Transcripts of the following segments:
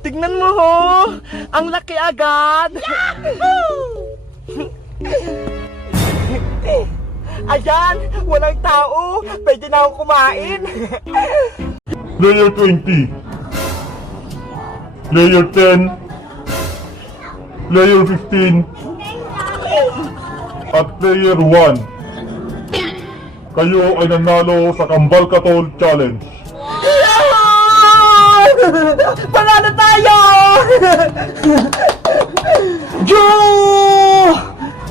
Tignan mo ho! Ang laki agad! Ayan! Walang tao! Pwede na ako kumain! Layer 20, Layer 10, Layer 15, at Layer 1. Kayo ay nanalo sa Kambal Katol Challenge. Panalo tayo!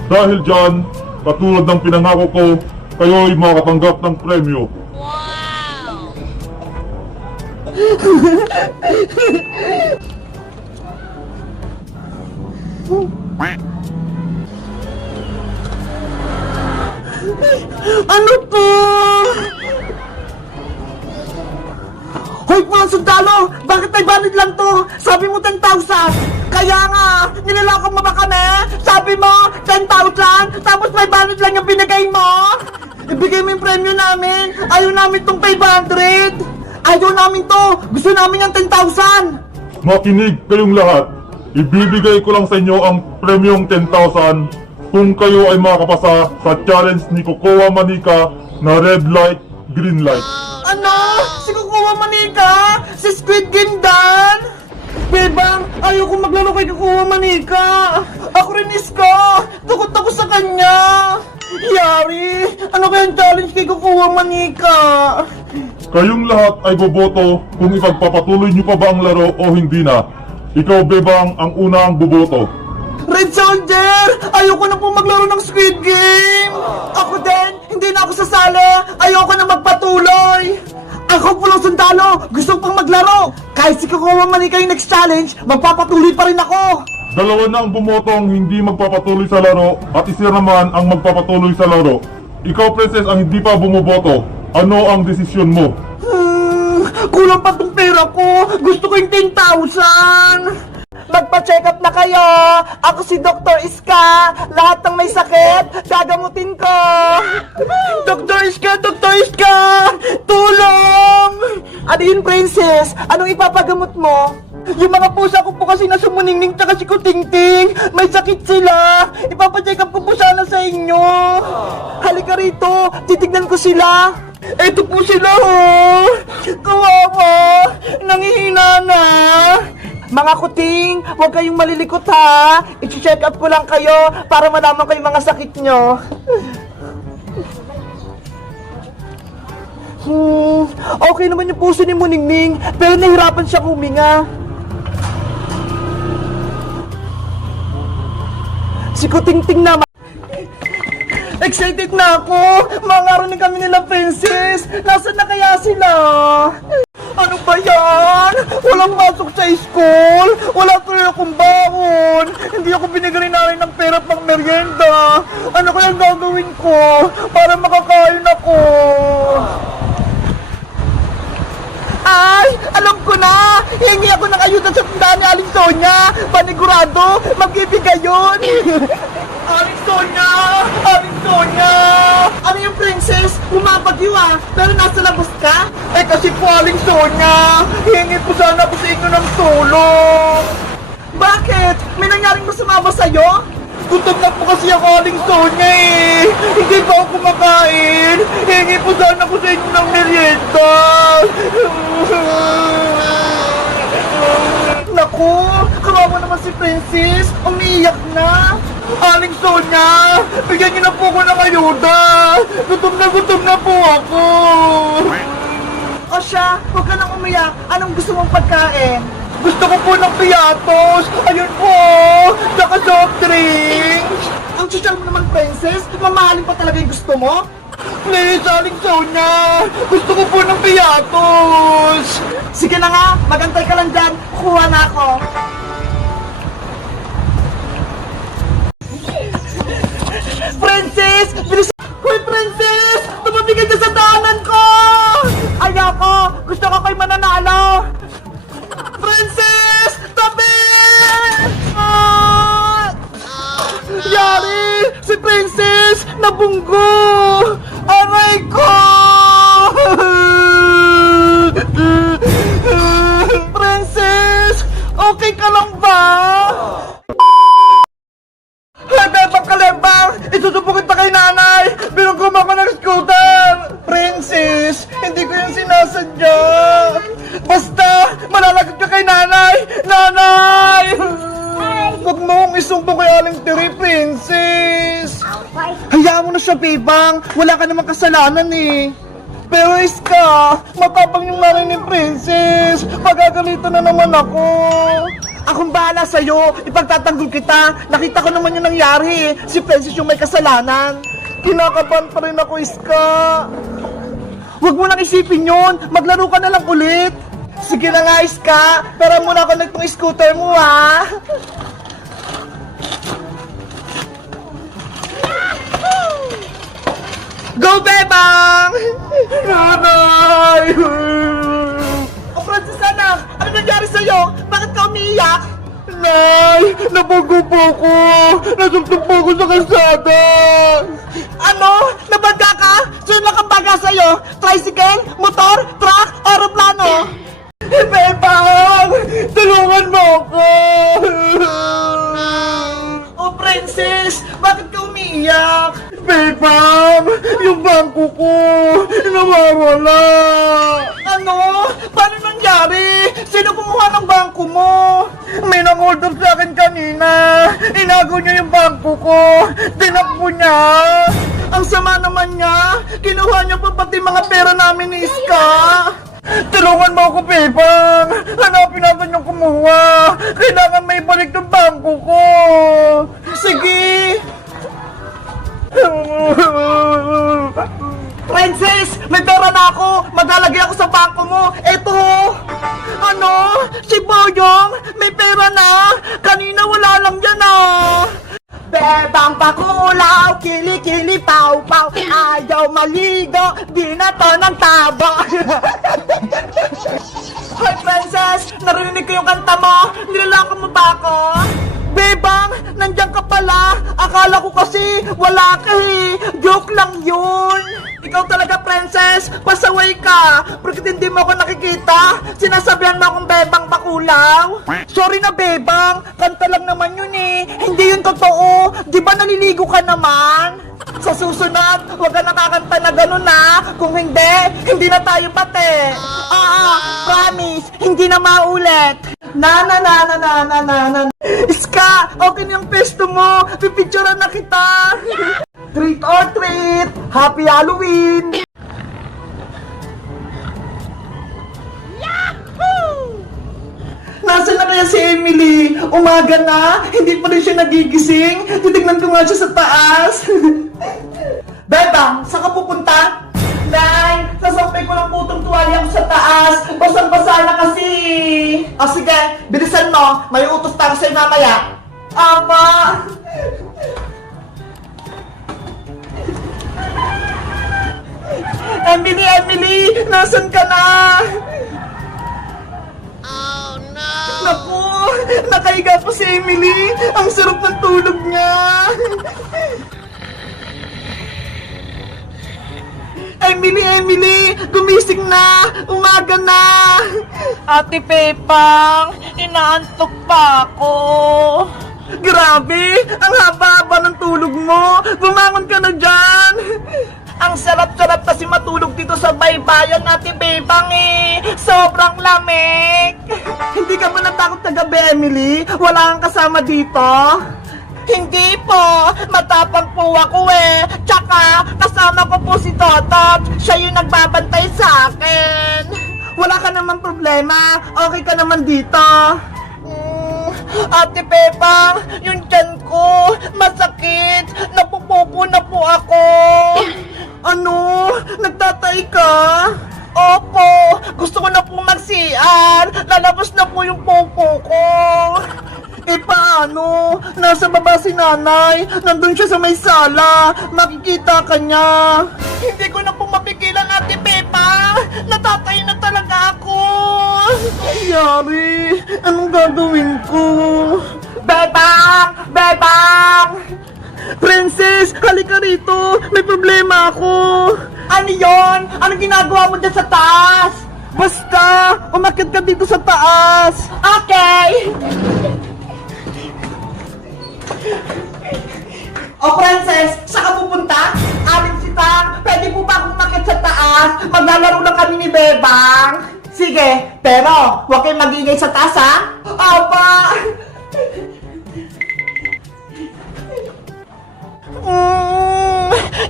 Dahil dyan, katulad ng pinangako ko, kayo ay makatanggap ng premyo. Ano to? Hoy mga sundalo! Bakit may banid lang to? Sabi mo 10,000! Kaya nga, niloloko mo ba kami? Sabi mo 10,000, tapos may banid lang yung binigay mo? Ibigay mo yung premyo namin! Ayaw namin tong 500! Ayaw namin to! Gusto namin yung 10,000! Makinig kayong lahat. Ibibigay ko lang sa inyo ang premyong 10,000 kung kayo ay makapasa sa challenge ni Kokoa Manika na red light, green light. Ano? Si Kukuha Manika? Si Squid Game Dan? Bebang, ayoko maglaro kay Kukuha Manika. Ako rin iska. Takot ako sa kanya. Yari, ano kayang challenge kay Kukuha Manika? Kayong lahat ay boboto kung ipagpapatuloy nyo pa ba ang laro o hindi na. Ikaw, Bebang, ang unang boboto. Red Soldier! Ayoko na po maglaro ng Squid Game! Ako din! Hindi na ako sasali! Ayoko na magpatuloy! Ako pulang sundalo! Gusto pang maglaro! Kahit si Kukuha Manika yung next challenge, magpapatuloy pa rin ako! Dalawa na ang bumotong hindi magpapatuloy sa laro at isa naman ang magpapatuloy sa laro. Ikaw, Princess, ang hindi pa bumuboto. Ano ang desisyon mo? Kulang pa tong pera ko! Gusto ko yung 10,000! Magpa-check up na kayo! Ako si Dr. Iska! Lahat ng may sakit, gagamutin ko! Dr. Iska! Dr. Iska! Tulong! Ano yun, Princess? Anong ipapagamot mo? Yung mga pusa ko po kasi nasa Muningning tsaka si Kutingting. May sakit sila. Ipapacheck up ko po sana sa inyo. Halika rito. Titignan ko sila. Eto po sila, oh. Kawawa. Nangihina na. Mga kuting, huwag kayong malilikot ha. I-check up ko lang kayo para malaman ko yung mga sakit nyo. Okay naman yung puso ni Muningning, pero nahirapan siya huminga. Si Kutingting naman. Excited na ako! Mangarating kami nila, Princess! Nasaan na kaya sila? Ano ba yan? Walang pasok sa school! Wala tuloy akong baon! Hindi ako binigyan namin ng pera pang merienda! Ano kaya gagawin ko para makakain ako? Ay! Alam ko na! Hingi ako ng ayuda sa tindahan ni Aling Sonia! Panigurado! Magbibigay yun! Aling Sonia! Aling Sonia! Ano yung Princess? Bumabagyo ah! Pero nasa labas ka? Eh kasi po Aling Sonia! Hingi po sana ako sa inyo ng tulong! Bakit? May nangyaring masama ba sa'yo? Gutom na po kasi ako Aling Sonia eh! Hindi pa ako kumakain! Hingi po sana ako sa inyo ng merienda! Naku! Kawawa naman si Princess! Umiiyak na! Aling Sonia! Bigyan niyo na po ako ng ayuda! Gutom na po ako! O siya, huwag ka nang umiyak! Anong gusto mong pagkain? Gusto ko po ng piatos! Ayun po! Saka soft drinks! Ang social mo naman, Princess! Mamahalin pa talaga yung gusto mo? Please, Aling Sonia! Gusto ko po ng piatos! Sige na nga! Magantay ka lang dyan! Kukuha na ako! Princess! Bilis! Hoy, Princess! Tumabi ka dyan sa daanan ko! Ayoko! Gusto ko kayo mananalo! Princess! Tabi! Yari! Si Princess! Nabunggo! Aray ko! Princess! Okay ka lang ba? Ay, Bebang Kalembang! Isusubok kita kay nanay! Binugom ako ng scooter! Princess, hindi ko yung sinasadya! Basta, malalagot ka kay nanay! Nanay! Huwag mo akong isumbong kay Aling Tiri, Princess! Hayaan mo na siya, Bebang! Wala ka namang kasalanan eh! Pero Iska, matapang yung nanay ni Princess! Magagalitan na naman ako! Akong bahala sa'yo, ipagtatanggol kita. Nakita ko naman yung nangyari. Si Princess yung may kasalanan. Kinakabahan pa rin ako, Iska. Huwag mo nang isipin yun. Maglaro ka na lang ulit. Sige na nga, Iska. Pero muna connect tong scooter mo, ha? Go, Bebang! Nanay! O, Princess anak, ano nangyari sa'yo? Bakit ka umiiyak? Nay, nabago po ko! Nasugtog po ko sa kalsada! Ano? Nabaga ka? Sino nakabaga sa'yo? Tricycle? Motor? Truck? Aeroplano? Bebang! Tulungan mo ako! Oh, Princess! Bakit ka umiiyak? Bebang! Yung bangko ko! Nawawala! Ano? Paano nangyari? Sino kumuha ng bangko mo? May nang-order sa akin kanina! Inago niya yung bangko ko! Tinakbo niya! Ang sama naman niya! Kinuha niya pa pati mga pera namin ni Iska! Tulungan mo ako, Bebang! Hanapin natin yung kumuha! Kailangan may balik ng bangko ko! Sige! Princess! May pera na ako! Maglalagay ako sa bangko mo! Eto! Ano? Si Boyong? May pera na! Kanina wala lang yan ah! Bebang pakulaw, kili-kili paw-paw, ayaw maligo, di na to ng tabo. Hoy, Princess! Narinig ko yung kanta mo! Nilalako mo ba ako? Bebang! Nandiyan ka pala! Akala ko kasi wala ka eh! Joke lang yun! Ikaw talaga, Princess! Pasaway ka! Bakit hindi mo ako nakikita? Sinasabihan mo akong Bebang Bakulaw? Sorry na, Bebang! Kanta lang naman yun eh! Hindi yun totoo! Di ba naliligo ka naman? Sa susunod, huwag ka nakakanta na gano'n na! Kung hindi, hindi na tayo pati! Promise! Hindi na maulit! Na. Iska, okay na yung pesto mo. Pipicturean na kita. Treat or treat. Happy Halloween. Yahoo! Nasaan na kaya si Emily? Umaga na? Hindi pa rin siya nagigising? Titignan ko nga siya sa taas. Bebang, saan ka pupunta? Nay, sasampay ko ng putong tuwalya ko sa taas. Basang-basa na kasi. O sige, bilisan mo. May utos tayo sa'yo mamaya. Ama! Emily! Nasaan ka na? Oh no! Naku! Nakahiga po si Emily. Ang sarap ng tulog niya. Emily! Gumising na! Umaga na! Ate Pepang, inaantok pa ako. Grabe! Ang haba-haba ng tulog mo! Bumangon ka na dyan! Ang sarap-sarap kasi matulog dito sa baybayan, Ate Pepang eh! Sobrang lamig! Hindi ka ba natakot na gabi, Emily? Wala kang kasama dito? Hindi po! Matapang po ako eh! Tsaka, kasama ko po si Totot! Siya yung nagbabantay sa akin! Wala ka naman problema! Okay ka naman dito! Ate Pepang, yung tiyan ko, masakit! Napupupo na po ako! Ano? Nagtatay ka? Opo! Gusto ko na po mag-CR! Lalabas na po yung popo ko! Eh paano? Nasa baba si nanay. Nandun siya sa may sala. Makikita ka niya. Hindi ko na po mapigilan, Ate Pepa. Natatay na talaga ako. Yari, anong gagawin ko? Bebang! Bebang! Princess, halika rito. May problema ako. Ano yon? Anong ginagawa mo dyan sa taas? Basta, umakyat ka dito sa taas. Okay! O Princess, saan ka pupunta? Aling Sitang, pwede po ba akong umakyat sa taas? Maglalaro lang kami ni Bebang. Sige, pero huwag kayong mag-iingay sa taas, ha? Apa!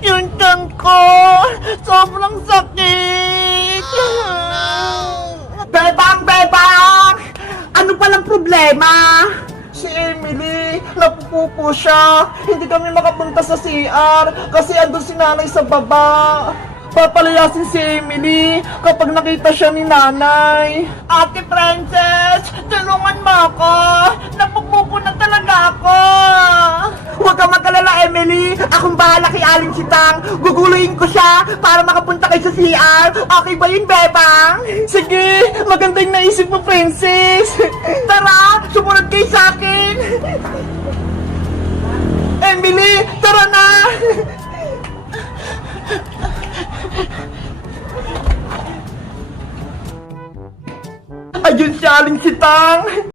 Yung tiyan ko, sobrang sakit. Bebang, Bebang! Ano palang problema? Si Emily, napupupo siya. Hindi kami makapunta sa CR kasi andun si nanay sa baba. Papalayasin si Emily kapag nakita siya ni nanay. Ate Princess, tulungan mo ako. Napupupo na talaga ako. Huwag kang mag-alala, Emily. Akong bahala kay Aling Sitang. Guguluhin ko siya para makapunta kayo sa CR. Okay ba yun, Bebang? Sige, maganda yung naisip mo, Princess. Tara, sumunod kayo sa akin. Emily, tara na. Ayun si Aling Sitang.